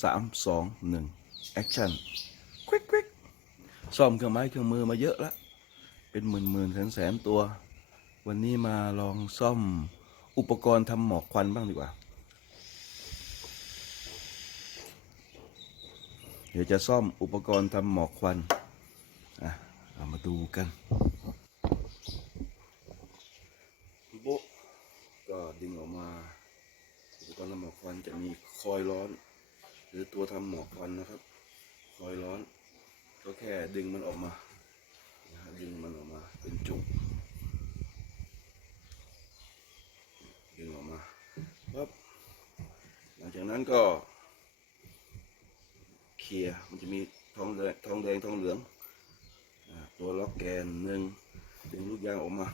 สามสองหนึ่งแอคชั่นควิกควิกซ่อมเครื่องไม้เครื่องมือมาเยอะแล้วเป็นหมื่นหมื่นแสนแสนตัว วันนี้มาลองซ่อมอุปกรณ์ทำหมอกควันบ้างดีกว่า เดี๋ยวจะซ่อมอุปกรณ์ทำหมอกควันอะเอามาดูกันโบะก็ดึงออกมา อุปกรณ์ทำหมอกควันจะมีคอยล์ร้อน หรือตัวทำหมอกควันนะครับ คอยล์ร้อน ก็แค่ดึงมันออกมาดึงมันออกมาเป็นจุกดึงออกมาปั๊บหลังจากนั้นก็เคลียร์มันจะมีทองแดงทองแดงทองเหลืองตัวล็อกแกนหนึ่งดึงลูกยางออกมา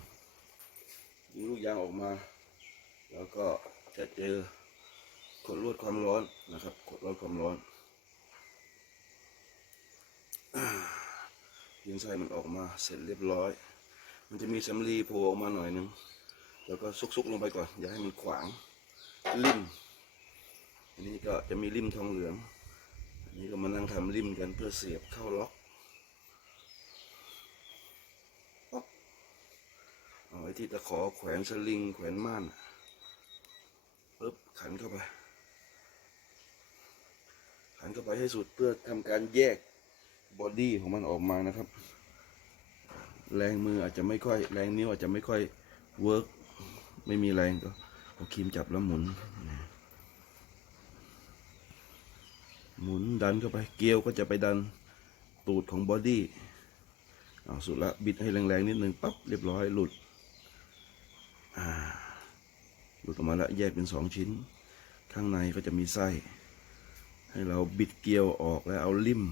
ดึงลูกยางออกมา แล้วก็จะเจอขดลวดความร้อนนะครับขดลวดความร้อน ยิงไส้มันออกมาเสร็จเรียบร้อย มันจะมีสำลีโผล่ออกมาหน่อยหนึง แล้วก็ซุกๆลงไปก่อน อย่าให้มันขวางริมอันนี้ก็จะมีริมทองเหลือง อันนี้ก็มานั่งทำริมกันเพื่อเสียบเข้าล็อกอกเอาไว้ที่ตะขอแขวนสลิงแขวนม่านปึ๊บขันเข้าไป ขันเข้าไปให้สุดเพื่อทำการแยก บอดี้ของมันออกมานะครับ แรงมืออาจจะไม่ค่อย แรงนิ้วอาจจะไม่ค่อยเวิร์กไม่มีแรงก็เอาครีมจับแล้วหมุน หมุนดันเข้าไปเกลียวก็จะไปดันตูดของบอดี้เอาสุดละบิดให้แรงๆนิดนึงปั๊บเรียบร้อยหลุดหลุดออกมาแล้วแยกเป็นสองชิ้น ข้างในก็จะมีไส้ ให้เราบิดเกลียวออกแล้วเอาลิ่ม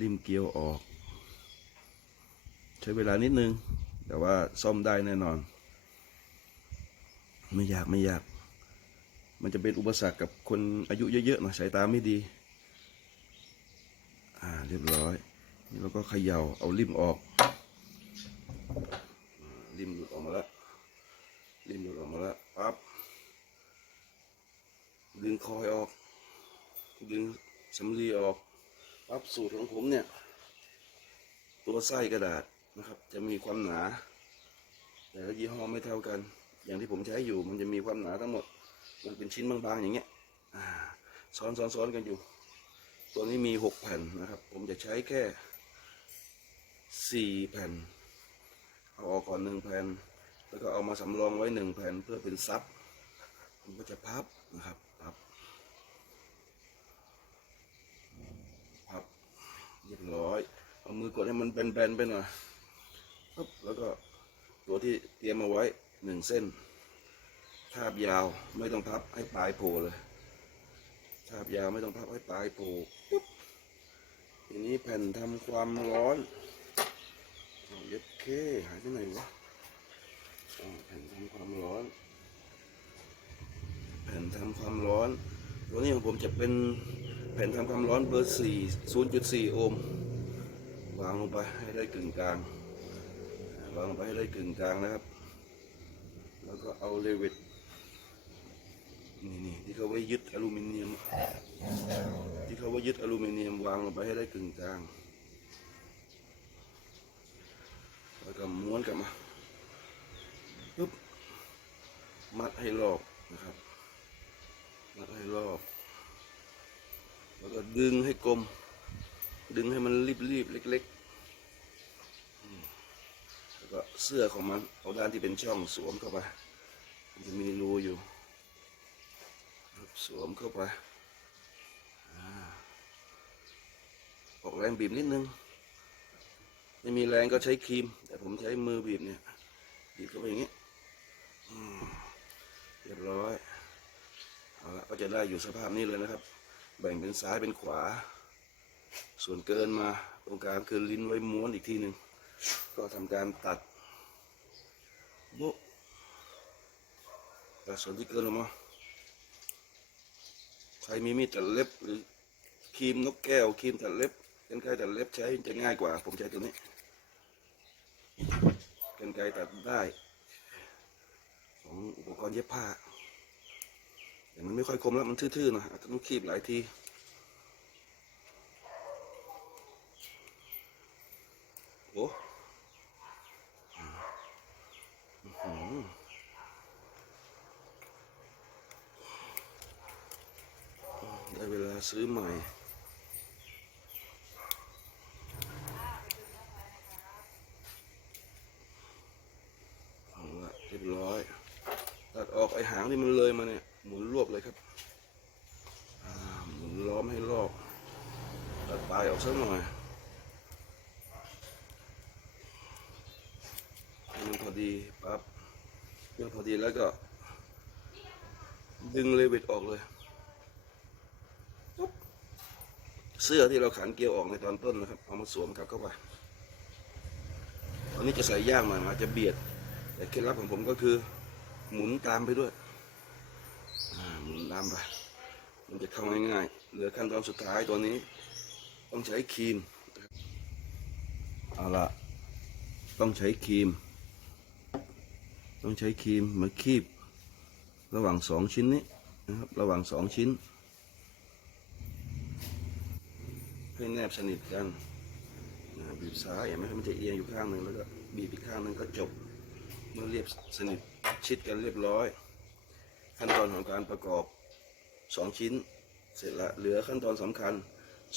ลิมเกลียวออก ใช้เวลานิดนึง แต่ว่าซ่อมได้แน่นอน ไม่ยากไม่ยาก มันจะเป็นอุปสรรคกับคนอายุเยอะๆหน่อยสายตาไม่ดี อ่าเรียบร้อยนี่เราก็เขย่าเอาริมออกริมหลุดออกมาแล้วริมหลุดออกมาแล้วปั๊บดึงคอยออก ดึงสำลีออก ปั๊บสูตรของผมเนี่ย ตัวไส้กระดาษนะครับ จะมีความหนา แต่ละยี่ห้อไม่เท่ากัน อย่างที่ผมใช้อยู่มันจะมีความหนาทั้งหมด มันเป็นชิ้นบางๆอย่างเงี้ยซ้อนซ้อนซ้อนกันอยู่ ตัวนี้มีหกแผ่นนะครับ ผมจะใช้แค่สี่แผ่น เอาออกก่อนหนึ่งแผ่น แล้วก็เอามาสำรองไว้หนึ่งแผ่นเพื่อเป็นซับผมก็จะพับนะครับ พับ พับ เรียบร้อย เอามือ กดให้มันแบนๆไปหน่อยปุ๊บแล้วก็ตัวที่เตรียมเอาไว้หนึ่งเส้น ทาบยาวไม่ต้องพับให้ปลายโผล่เลย ทาบยาวไม่ต้องพับให้ปลายโผล่ปุ๊บทีนี้แผ่นทำความร้อนเย็ดเคหายไปไหนวะแผ่นทำความร้อน แผ่นทำความร้อนตัวนี้ของผมจะเป็นแผ่นทำความร้อนเบอร์สี่ศูนย์จุดสี่โอห์ม วางลงไปให้ได้กึ่งกลาง วางลงไปให้ได้กึ่งกลางนะครับ แล้วก็เอาเลเวตนี่นี่ที่เขาไว้ยึดอลูมิเนียม ที่เขาไว้ยึดอลูมิเนียมวางลงไปให้ได้กึ่งกลาง แล้วก็ม้วนกลับมาปึ๊บมัดให้รอบนะครับ มัดให้รอบ แล้วก็ดึงให้กลม ดึงให้มันรีบๆเล็ก ๆ ก็เสื้อของมันเอาด้านที่เป็นช่องสวมเข้าไปมันจะมีรูอยู่สวมเข้าไปอออกแรงบีบนิดนึง ไม่มีแรงก็ใช้ครีม แต่ผมใช้มือบีบเนี่ย บีบเข้าไปอย่างนี้เรียบร้อยเอาละก็จะได้อยู่สภาพนี้เลยนะครับ แบ่งเป็นซ้ายเป็นขวา ส่วนเกินมาตรงกลางคือลิ้นไว้ม้วนอีกทีหนึ่งก็ทำการตัด โบะตัดส่วนที่เกินออกมาใครมีมีดตัดเล็บหรือครีมนกแก้วครีมตัดเล็บกันไกรตัดเล็บใช้จะง่ายกว่า ผมใช้ตัวนี้กันไกรตัดได้ของอุปกรณ์เย็บผ้าแต่มันไม่ค่อยคมแล้วมันทื่อๆหนะอาจจะต้องคีบหลายทีโอ้อื้อหือได้เวลา ซื้อใหม่เอาละเรียบร้อยตัดออกไอหางที่มันเลยมาเนี่ยหมุนรวบเลยครับหมุนล้อมให้รอบตัดปลายออกสักหน่อยมันพอดีปั๊บมื่อพอดีแล้วก็ ดึงเลเวตออกเลยปุ๊บ เสื้อที่เราขันเกลียวออกในตอนต้นนะครับ เอามาสวมกลับเข้าไปตอนนี้จะใส่ย่างหน่อยมันอาจจะเบียด แต่เคล็ดลับของผมก็คือ หมุนตามไปด้วยหมุนตามไปมันจะเข้าง่ายๆเหลือขั้นตอนสุดท้ายตัวนี้ ต้องใช้ครีมนะครับเอาละต้องใช้ครีม ต้องใช้ครีมมาคีบ ระหว่างสองชิ้นนี้นะครับ ระหว่างสองชิ้น ให้แนบสนิทกันบีบซ้ายเห็นไหมมันจะเอียงอยู่ข้างหนึ่งแล้วก็บีบอีกข้างหนึ่งก็จบ เมื่อเรียบสนิทชิดกันเรียบร้อย ขั้นตอนของการประกอบสองชิ้น เสร็จละเหลือขั้นตอนสำคัญ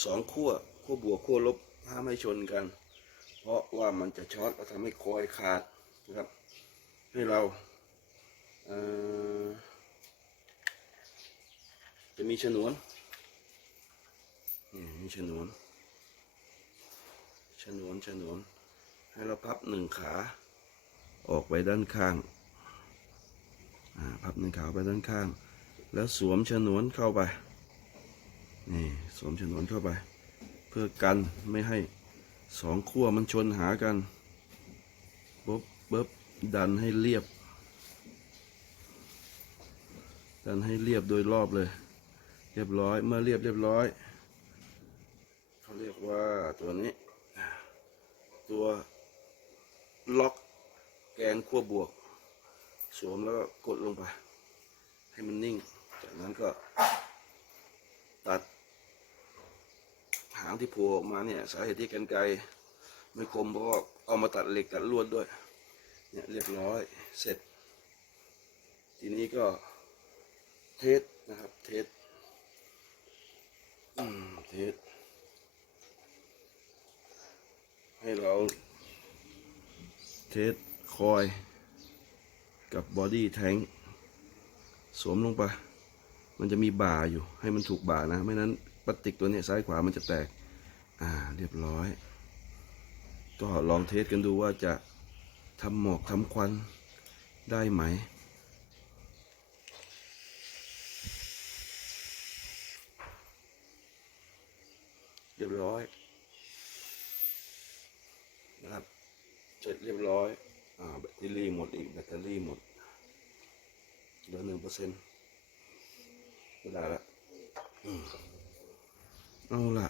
สองขั้วขั้วบวกขั้วลบห้ามให้ชนกัน เพราะว่ามันจะช็อตแล้วทำให้คอยขาดนะครับให้เราเจะมีฉนวน นี่ฉนวน ฉนวน ฉนวน ให้เราพับหนึ่งขา ออกไปด้านข้าง พับหนึ่งขาไปด้านข้าง แล้วสวมฉนวนเข้าไป นี่ สวมฉนวนเข้าไป เพื่อกันไม่ให้สองขั้วมันชนหากันปุ๊บปุ๊บดันให้เรียบ ดันให้เรียบโดยรอบเลย เรียบร้อย เมื่อเรียบเรียบร้อย เรียกว่าตัวนี้ ตัวล็อกแกนขั้วบวก สวมแล้วก็กดลงไป ให้มันนิ่ง จากนั้นก็ตัด หางที่โผล่ออกมาเนี่ย สาเหตุที่กันไกรไม่คมเพราะว่าเอามาตัดเหล็กตัดลวดด้วย เนี่ยเรียบร้อยเสร็จ ทีนี้ก็เทสนะครับ เทสอืมเทส ให้เรา เท สคอย กับบอดี้แทงสวมลงไป มันจะมีบ่าอยู่ให้มันถูกบ่านะ ไม่นั้นพลาสติกตัวนี้ซ้ายขวามันจะแตก อ่าเรียบร้อย ก็ลองเทสกันดูว่าจะทำหมอกทำควันได้ไหมเรียบร้อย นะครับเส ร็จเรียบร้อย อ่าแบตเตอรี่หมดอีกแบตเตอรี่หมดเหลือหนึ่งเปอร์เซ็นต์ก็ได้ละอืมเอาละ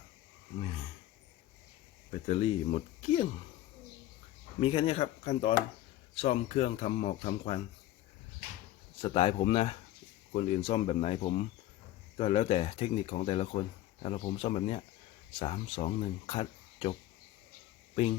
แบตเตอรี่หมดเกลี้ยง มีแค่นี้ครับ ขั้นตอนซ่อมเครื่องทำหมอกทำควัน สไตล์ผมนะ คนอื่นซ่อมแบบไหนผม ก็แล้วแต่เทคนิคของแต่ละคนแต่เราผมซ่อมแบบเนี้ยสามสองหนึ่งคัดจบ ปิ้ง